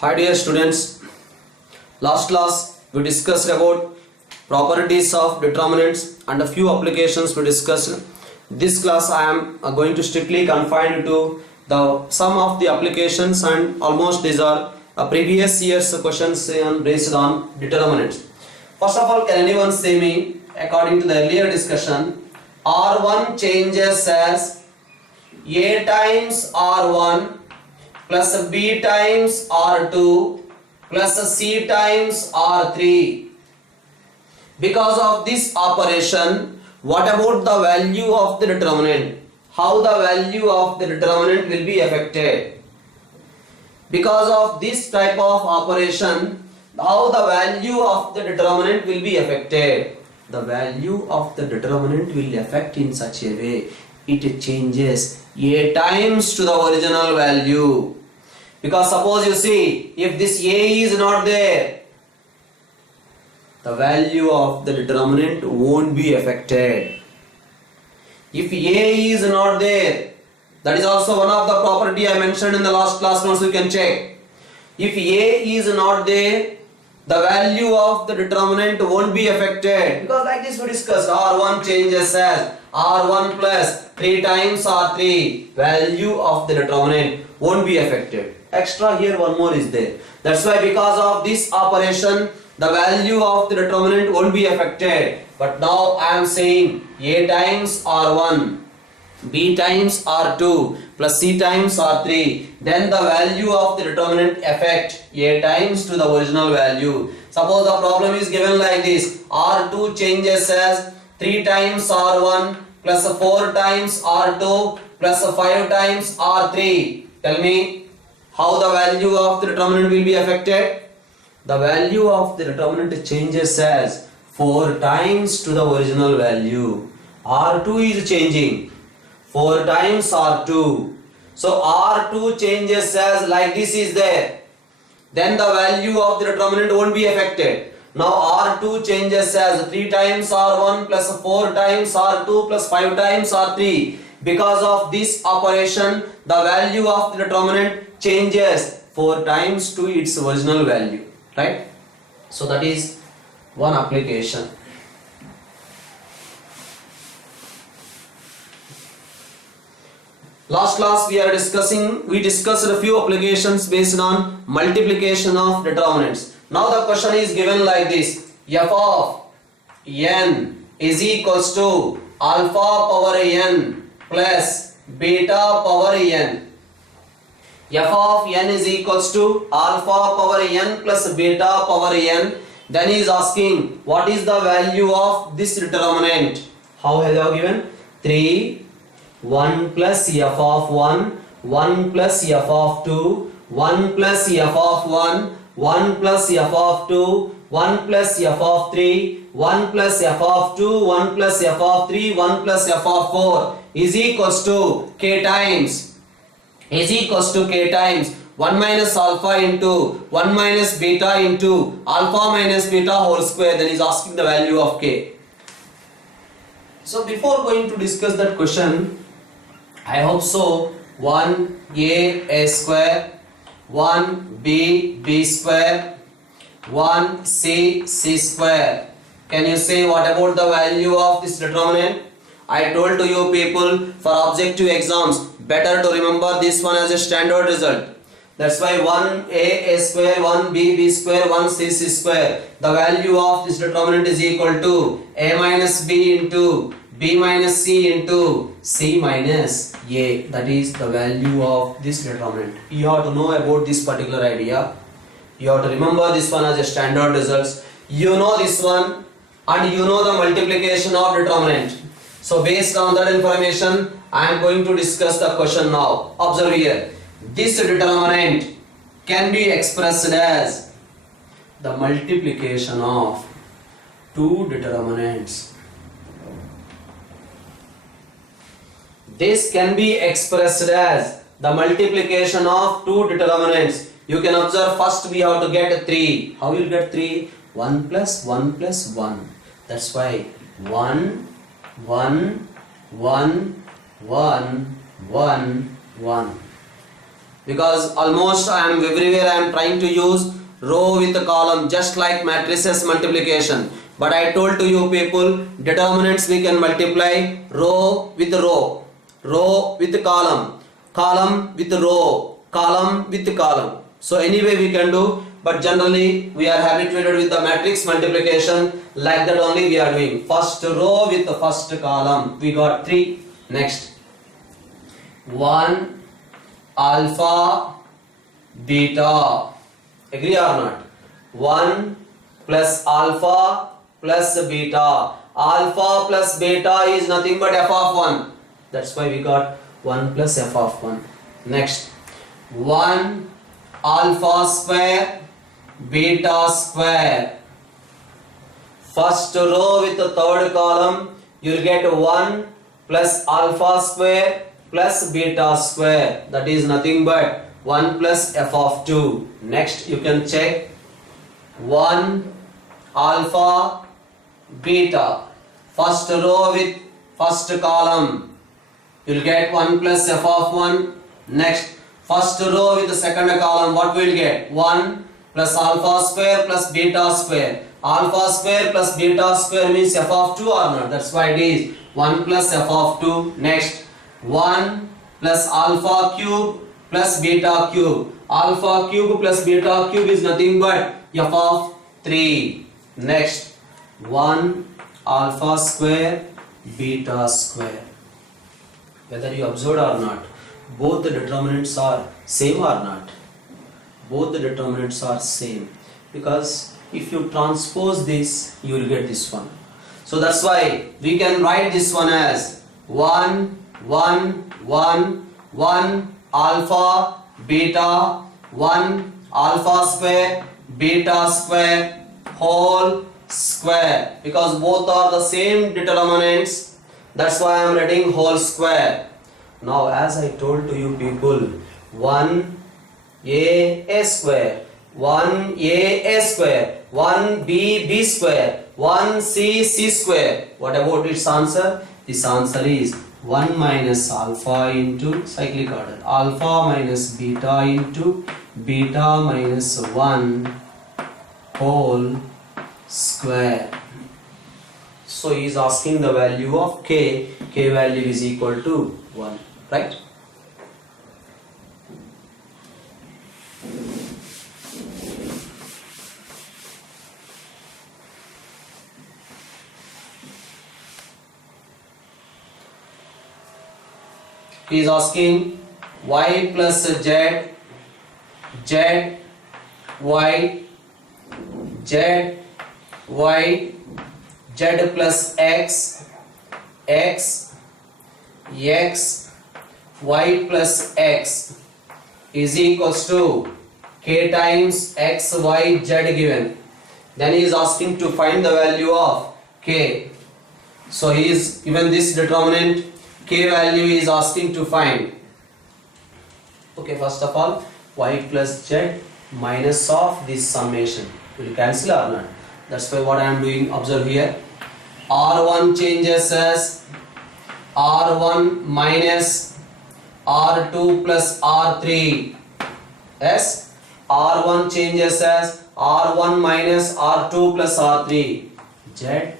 Hi dear students, last class we discussed about properties of determinants and a few applications we discussed. This class I am going to strictly confine to the some of the applications, and almost these are previous year's questions based on determinants. First of all, can anyone say me, according to the earlier discussion, R1 changes as A times R1 plus B times R2 plus C times R3. Because of this operation, what about the value of the determinant? How the value of the determinant will be affected? Because of this type of operation, how the value of the determinant will be affected? The value of the determinant will affect in such a way, it changes A times to the original value. Because suppose you see, if this A is not there, the value of the determinant won't be affected. If A is not there, that is also one of the property I mentioned in the last class notes, you can check. If A is not there, the value of the determinant won't be affected. Because like this we discussed, R1 changes as R1 plus 3 times R3. Value of the determinant won't be affected. Extra here one more is there. That's why because of this operation, the value of the determinant won't be affected. But now I am saying A times R1, B times R2 plus C times R3, then the value of the determinant affect A times to the original value. Suppose the problem is given like this, R2 changes as 3 times R1 plus 4 times R2 plus 5 times R3. Tell me how the value of the determinant will be affected. The value of the determinant changes as 4 times to the original value. R2 is changing 4 times R2. So R2 changes as like this is there. Then the value of the determinant won't be affected. Now R2 changes as 3 times R1 plus 4 times R2 plus 5 times R3. Because of this operation, the value of the determinant changes 4 times to its original value. Right? So that is one application. Last class we discussed a few applications based on multiplication of determinants. Now the question is given like this, f of n is equals to alpha power n plus beta power n. F of n is equals to alpha power n plus beta power n. Then he is asking what is the value of this determinant. How have you given? 3 1 plus f of 1, 1 plus f of 2, 1 plus f of 1, 1 plus f of 2, 1 plus f of 3, 1 plus f of 2, 1 plus f of 3, 1 plus f of 4 is equals to k times 1 minus alpha into 1 minus beta into alpha minus beta whole square. Then he is asking the value of k. So before going to discuss that question, I hope so, 1a square, 1b square, 1c square. Can you say what about the value of this determinant? I told to you people, for objective exams, better to remember this one as a standard result. That's why 1a square, 1b square, 1c square. The value of this determinant is equal to a minus b into b minus c into c minus a. That is the value of this determinant. You have to know about this particular idea. You have to remember this one as a standard results. You know this one and you know the multiplication of determinant. So based on that information, I am going to discuss the question now. Observe here. This determinant can be expressed as the multiplication of two determinants. This can be expressed as the multiplication of two determinants. You can observe first we have to get 3. How you will get 3? 1 plus 1 plus 1. That's why 1, 1, 1, 1, 1, 1. because almost I am everywhere I am trying to use row with column, just like matrices multiplication. But I told to you people, determinants we can multiply row with row, row with column, column with row, column with column. So anyway we can do, but generally we are habituated with the matrix multiplication. Like that only we are doing. First row with the first column. We got 3. Next, 1 alpha beta. Agree or not? 1 plus alpha plus beta. Alpha plus beta is nothing but f of 1. That's why we got 1 plus f of 1. Next, 1 alpha square beta square. First row with the third column, you will get 1 plus alpha square plus beta square. That is nothing but 1 plus f of 2. Next, you can check 1 alpha beta. First row with first column, you will get 1 plus f of 1. Next, first row with the second column, what we will get? 1 plus alpha square plus beta square. Alpha square plus beta square means f of 2 or not? That's why it is 1 plus f of 2. Next, 1 plus alpha cube plus beta cube. Alpha cube plus beta cube is nothing but f of 3. Next, 1 alpha square beta square. Whether you observed or not, both the determinants are same or not? Both the determinants are same, because if you transpose this, you will get this one. So that's why we can write this one as 1 1 1 1 alpha beta 1 alpha square beta square whole square, because both are the same determinants. That's why I am writing whole square. Now as I told to you people, 1 a square, 1 a square, 1 b square, 1 c square. What about its answer? This answer is 1 minus alpha into cyclic order, alpha minus beta into beta minus 1 whole square. So he is asking the value of k. K value is equal to 1, right? He is asking y plus z, z, y, z, y, z plus x, x, x, y plus x is equals to k times x, y, z given. Then he is asking to find the value of k. So he is given this determinant, k value is asking to find. Okay, first of all, y plus z minus of this summation. Will cancel or not? That's why what I am doing, observe here. R1 changes as R1 minus R2 plus R3. Yes, R1 changes as R1 minus R2 plus R3. Z,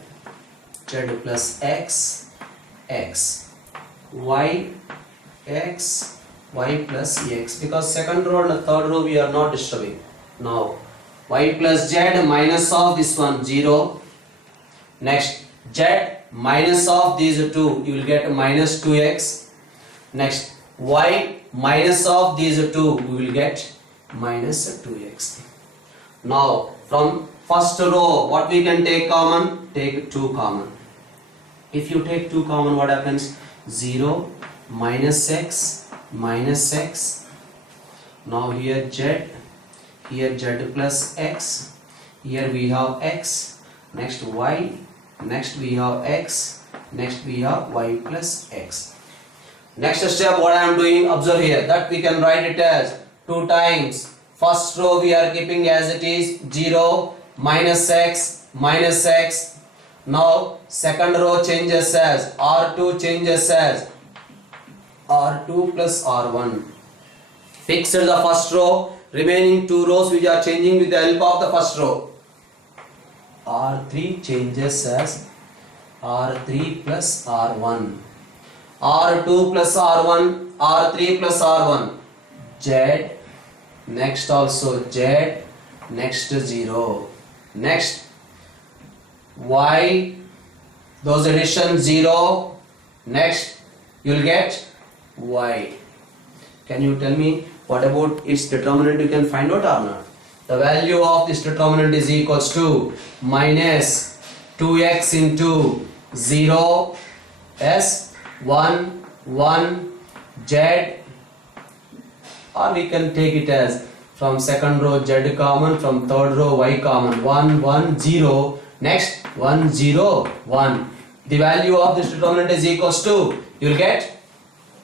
Z plus x, x, y, x, y plus x. Because second row and third row we are not disturbing. Now, y plus z minus of this one 0. Next, z minus of these two, you will get minus 2x. Next, y minus of these two, we will get minus 2x. Now, from first row, what we can take common? Take 2 common. If you take 2 common, what happens? 0, minus x, minus x. Now here z, here z plus x, here we have x, next y, next we have x, next we have y plus x. Next step what I am doing, observe here, that we can write it as 2 times. First row we are keeping as it is 0, minus x, minus x. Now second row changes as R2 changes as R2 plus R1. Fixed the first row, remaining 2 rows we are changing with the help of the first row. R3 changes as R3 plus R1, R2 plus R1, R3 plus R1, Z, next also Z, next 0, next Y, those addition 0, next you will get Y. Can you tell me what about its determinant you can find out or not? The value of this determinant is equals to minus 2x into 0 s 1 1 z, or we can take it as from second row z common, from third row y common, 1 1 0, next 1 0 1. The value of this determinant is equals to, you will get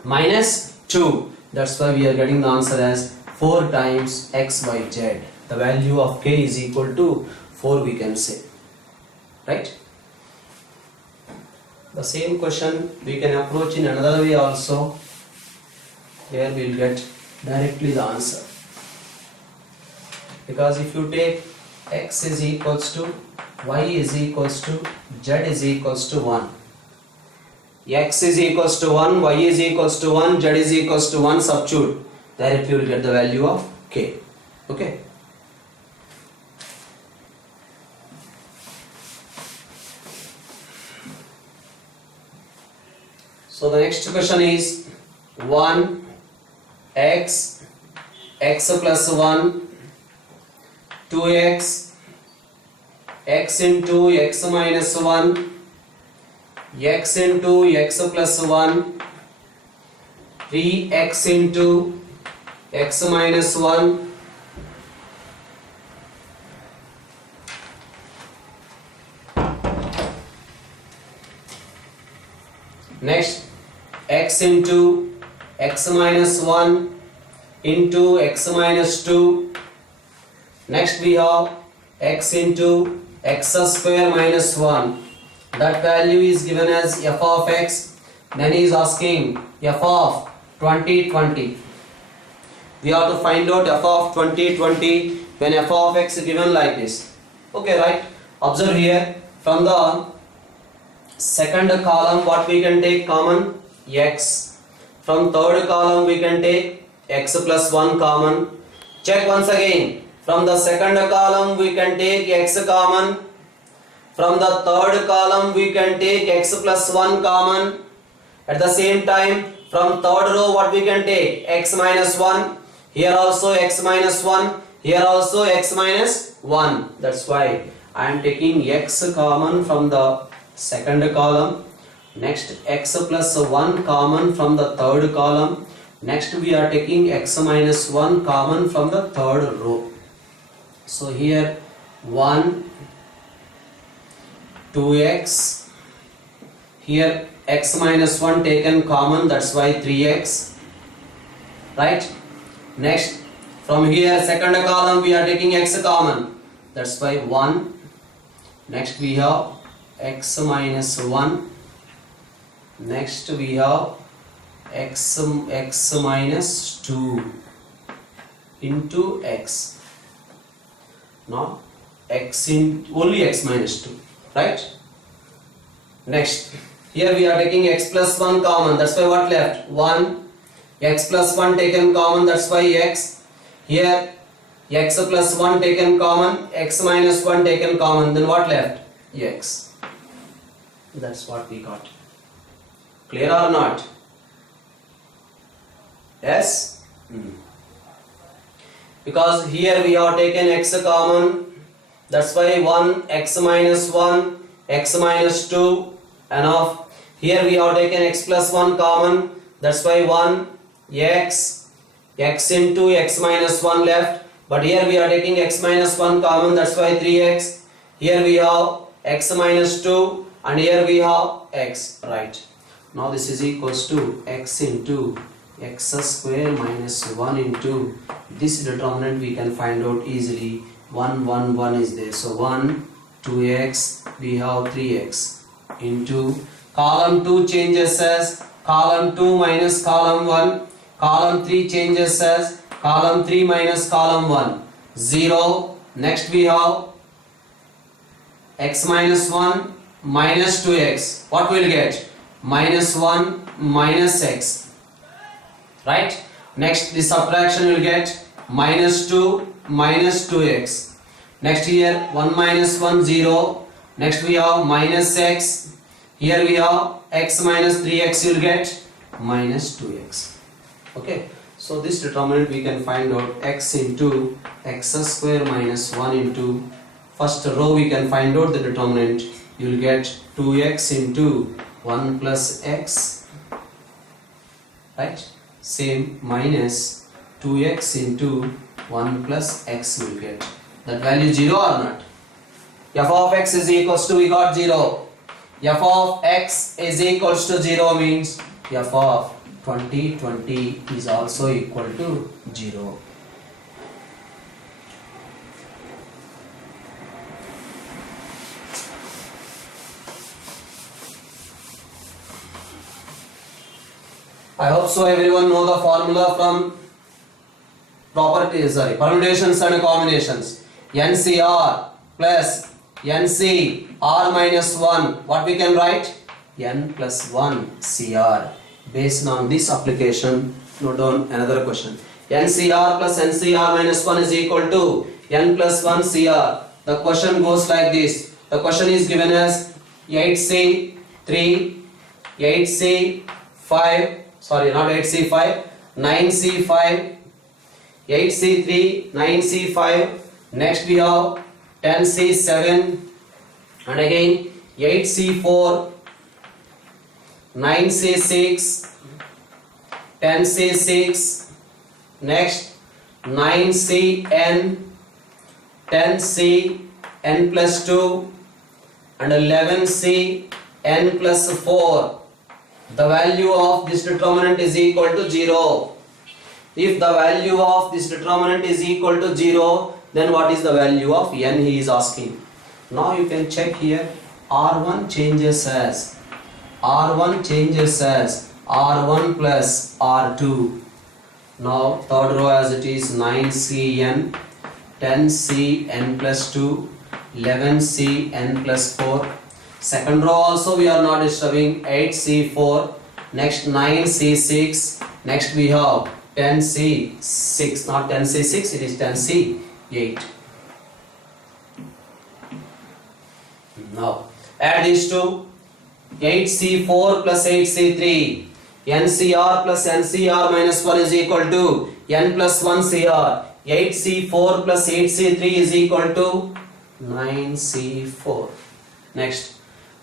minus 2. That's why we are getting the answer as 4 times x by z. The value of k is equal to 4, we can say, right? The same question we can approach in another way also. Here we will get directly the answer, because if you take x is equals to y is equals to z is equals to 1, x is equals to 1, y is equals to 1, z is equals to 1, substitute, directly you will get the value of k. Okay. So the next question is 1 x plus 1 2x x into x minus 1 x into x plus 1 3x into x minus 1 next x into x minus 1 into x minus 2, next we have x into x square minus 1, that value is given as f of x. Then he is asking f of 2020. We have to find out f of 2020 when f of x is given like this. Okay, right? Observe here, from the second column what we can take common? X. From third column we can take x plus 1 common. Check once again. From the second column we can take x common. From the third column we can take x plus 1 common. At the same time, from third row what we can take? X minus 1. Here also x minus 1. Here also x minus 1. That's why I am taking x common from the second column. Next x plus 1 common from the third column. Next we are taking x minus 1 common from the third row. So here 1 2x, here x minus 1 taken common, that's why 3x, right? Next from here second column we are taking x common, that's why 1. Next we have x minus 1. Next we have x minus 2 into x. Now x in only x minus 2, right? Next here we are taking x plus 1 common, that's why what left? 1. X plus 1 taken common, that's why x. Here x plus 1 taken common, x minus 1 taken common, then what left? X. That's what we got. Clear or not? Yes? Because here we have taken x common, that's why 1 x minus 1 x minus 2 enough. Here we have taken x plus 1 common, that's why 1 x into x minus 1 left, but here we are taking x minus 1 common, that's why 3x. Here we have x minus 2 and here we have x, right? Now this is equals to x into x square minus 1 into this determinant we can find out easily. 1 1 1 is there, so 1 2x, we have 3x into column 2 changes as column 2 minus column 1, column 3 changes as column 3 minus column 1, 0. Next we have x minus 1 minus 2x. What we'll get? Minus 1 minus x. Right? Next the subtraction will get minus 2 minus 2x. Next here 1 minus 1, 0. Next we have minus x. Here we have x minus 3x, you will get minus 2x. Okay, so this determinant we can find out x into x square minus 1 into first row we can find out the determinant. You will get 2x into 1 plus x, right? Same minus 2x into 1 plus x will get. That value 0 or not? F of x is equals to, we got 0. F of x is equals to 0 means f of 20, 20 is also equal to 0. I hope so everyone know the formula from permutations and combinations. NCR plus NC R minus 1, what we can write? N plus 1 CR. Based on this application, note down another question. NCR plus NCR minus 1 is equal to N plus 1 CR. The question goes like this. The question is given as 8C3, 8C5, sorry not 8C5, 9C5, 8C3, 9C5, next we have 10C7 and again 8C4, 9C6, 10C6, next 9CN, 10CN plus 2 and 11CN plus 4. The value of this determinant is equal to 0. If the value of this determinant is equal to 0, then what is the value of n he is asking. Now you can check here. R1 changes as R1 plus R2. Now third row as it is 9CN, 10CN plus 2, 11CN plus 4. Second row also we are not disturbing, 8C4, next 9C6, next we have 10C6, not 10C6, it is 10C8. Now add these two, 8C4 plus 8C3, NCR plus NCR minus 1 is equal to N plus 1 CR, 8C4 plus 8C3 is equal to 9C4. Next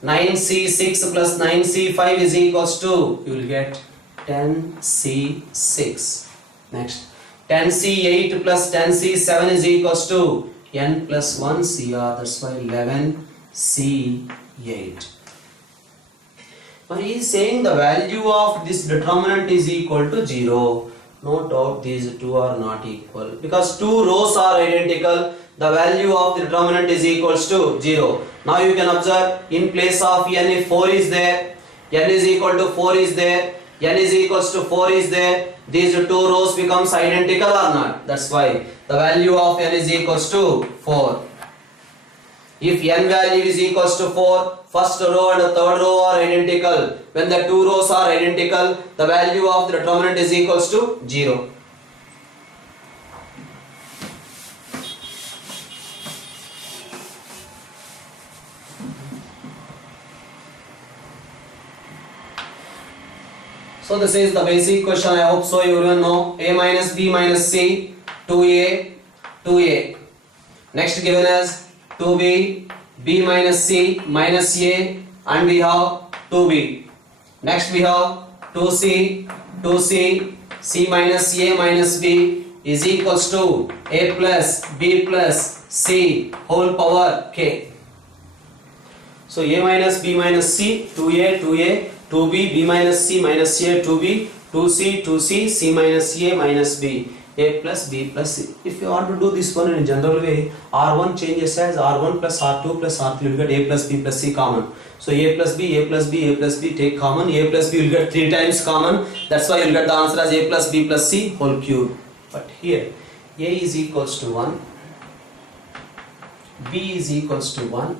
9C6 plus 9C5 is equals to, you will get 10C6. Next 10C8 plus 10C7 is equals to N plus 1 CR, that's why 11C8. Now he is saying the value of this determinant is equal to 0. No doubt these two are not equal because two rows are identical. The value of the determinant is equals to 0. Now you can observe in place of n, if 4 is there, n is equal to 4 is there, n is equals to 4 is there, these two rows becomes identical or not. That's why the value of n is equals to 4. If n value is equals to 4, first row and the third row are identical. When the two rows are identical, the value of the determinant is equals to 0. So this is the basic question. I hope so you will know. A minus B minus C, 2A, 2A. Next given as 2B, B minus C minus A, and we have 2B. Next we have 2C, 2C, C minus A minus B is equals to A plus B plus C whole power K. So A minus B minus C, 2A, 2A, 2B, B minus C minus A, 2B, 2C, 2C, C minus A minus B, A plus B plus C. If you want to do this one in a general way, R1 changes as R1 plus R2 plus R3, you will get A plus B plus C common. So A plus B, A plus B, A plus B take common, A plus B will get 3 times common. That's why you will get the answer as A plus B plus C whole cube. But here a is equals to 1, b is equals to 1,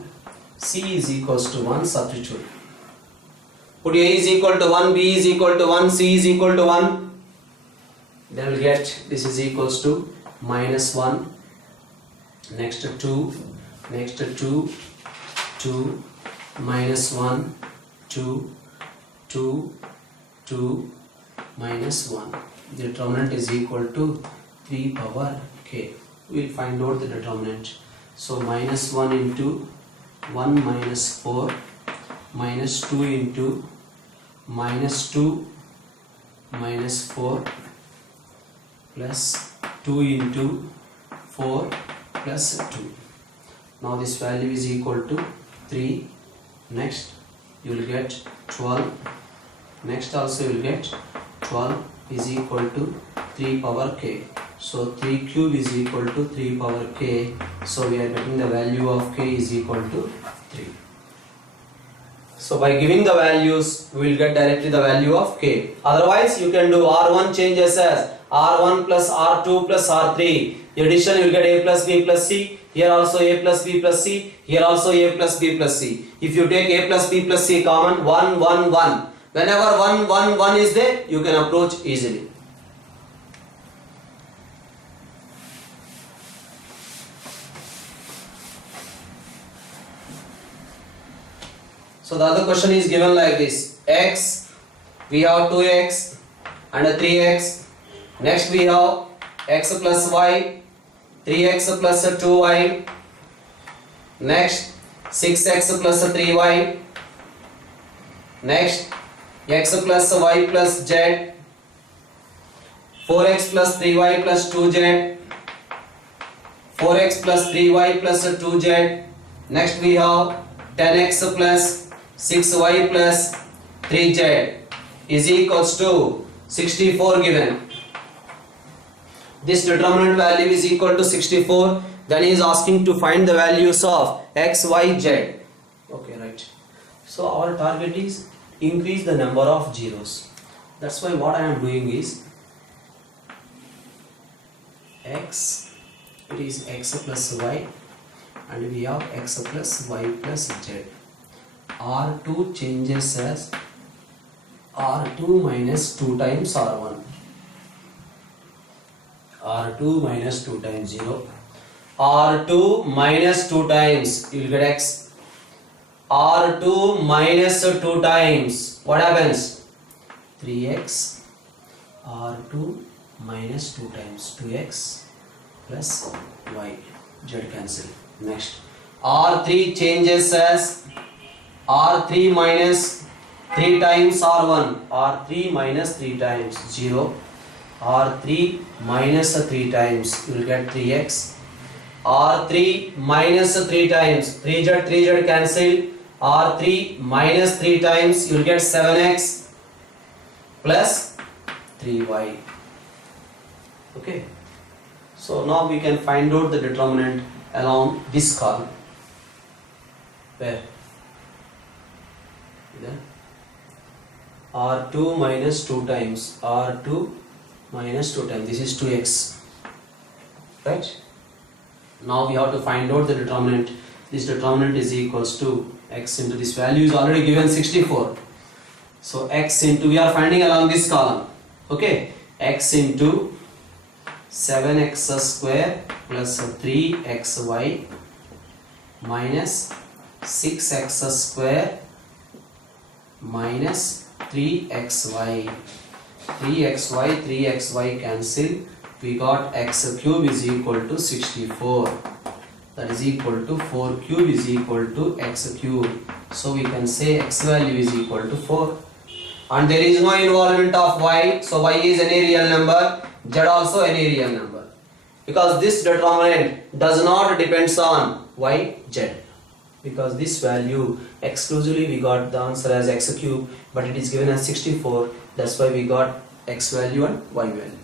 c is equals to 1. Substitute. Put a is equal to 1, b is equal to 1, c is equal to 1. Then we'll get this is equals to minus 1. Next 2, next 2, 2, minus 1, 2, 2, 2, minus 1. The determinant is equal to 3 power k. We'll find out the determinant. So minus 1 into 1 minus 4 minus 2 into minus 2 minus 4 plus 2 into 4 plus 2. Now this value is equal to 3. Next you will get 12. Next also you will get 12 is equal to 3 power k. So 3 cube is equal to 3 power k. So we are getting the value of k is equal to 3. So by giving the values we will get directly the value of k. Otherwise you can do R1 changes as R1 plus R2 plus R3. Addition you will get a plus b plus c. Here also a plus b plus c. Here also a plus b plus c. If you take a plus b plus c common, 1 1 1. Whenever 1 1 1 is there, you can approach easily. So the other question is given like this. X, we have 2x and a 3x. Next we have x plus y, 3x plus 2y. Next 6x plus 3y. Next x plus y plus z, 4x plus 3y plus 2z, 4x plus 3y plus 2z. Next we have 10x plus 6y plus 3z is equals to 64 given. This determinant value is equal to 64. Then he is asking to find the values of x, y, z. Okay, right. So our target is increase the number of zeros. That's why what I am doing is x, it is x plus y, and we have x plus y plus z. R2 changes as R2 minus 2 times R1. R2 minus 2 times 0. R2 minus 2 times, you will get x. R2 minus 2 times, what happens? 3x. R2 minus 2 times 2x plus y. Z cancel. Next, R3 changes as R3 minus 3 times R1. R3 minus 3 times 0. R3 minus 3 times, you will get 3x. R3 minus 3 times, 3z cancel. R3 minus 3 times, you will get 7x plus 3y. Okay. So now we can find out the determinant along this column. Where? There. R2 minus 2 times, R2 minus 2 times, this is 2x, right? Now we have to find out the determinant. This determinant is equals to x into this value is already given 64. So x into, we are finding along this column. Okay, x into 7x square plus 3xy minus 6x square minus 3xy. 3xy cancel. We got x cube is equal to 64. That is equal to 4 cube is equal to x cube. So we can say x value is equal to 4. And there is no involvement of y. So y is any real number. Z also any real number. Because this determinant does not depends on y, z. Because this value exclusively we got the answer as x cube, but it is given as 64. That's why we got x value and y value.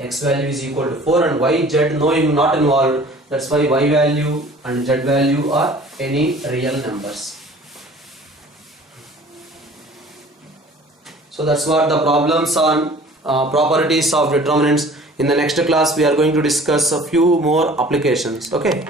X value is equal to 4 and y, z not involved. That's why y value and z value are any real numbers. So that's what the problems on properties of determinants. In the next class we are going to discuss a few more applications. Okay.